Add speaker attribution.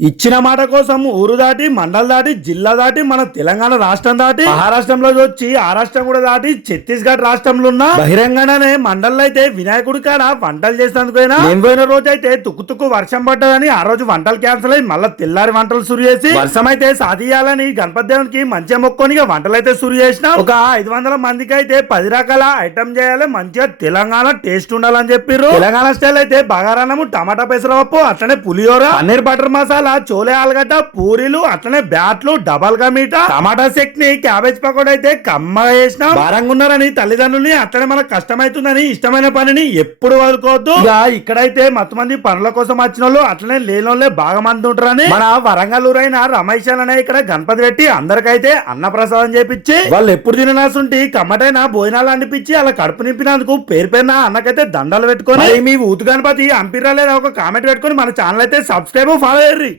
Speaker 1: ఇచ్చిన మాట కోసం ఊరు దాటి మండల్ దాటి జిల్లా దాటి మన తెలంగాణ రాష్ట్రం దాటి మహారాష్ట్రంలో వచ్చి ఆ రాష్ట్రం కూడా దాటి ఛత్తీస్గఢ్ రాష్ట్రంలో ఉన్న బహిరంగనే మండల్లో అయితే వినాయకుడి కాడ వంటలు చేసినందుకైనా నేను పోయిన రోజు అయితే తుక్కు తుక్కు వర్షం పడ్డదని ఆ రోజు వంటలు క్యాన్సిల్ అయ్యి మళ్ళీ తెల్లారి వంటలు సురు చేసి వర్షం అయితే సాధియాలని గణపతి దేవునికి మంచిగా మొక్కొని వంటలు అయితే సురు చేసిన ఒక ఐదు వందల మందికి అయితే పది రకాల ఐటమ్ చేయాలి మంచిగా తెలంగాణ టేస్ట్ ఉండాలని చెప్పిర్రు. తెలంగాణ స్టైల్ అయితే బగారన్నము టమాటా పెసరపప్పు అట్లనే పులిహోర పన్నీర్ బటర్ మసాలా చోలే ఆలుగడ్డ పూరీలు అట్లనే బ్యాట్లు డబల్గా మీట. టమాటా చట్నీ క్యాబేజ్ పకోడా అయితే కమ్మగా వేసిన భారంగా ఉన్నారని తల్లిదండ్రుల్ని అట్లనే మనకు కష్టమైతుందని ఇష్టమైన పనిని ఎప్పుడు వదులుకోవద్దు. ఇక్కడైతే మత్తు మంది పనుల కోసం వచ్చిన వాళ్ళు అట్లనే లేని వాళ్ళే బాగా మంది ఉంటారని మన వరంగల్ ఊరైన రమేష్ అనే ఇక్కడ గణపతి పెట్టి అందరికైతే అన్నప్రసాదం చేపించి వాళ్ళు ఎప్పుడు తిననాసుంటి కమ్మటైన భోజనాలు అనిపించి అలా కడుపు నింపినందుకు పేరు పేరున అన్నకైతే దండలు పెట్టుకొని మీ ఊతు గణపతి అంపిరా లేదా ఒక కామెంట్ పెట్టుకొని మన ఛానల్ అయితే సబ్స్క్రైబ్ ఫాలో అయ్యి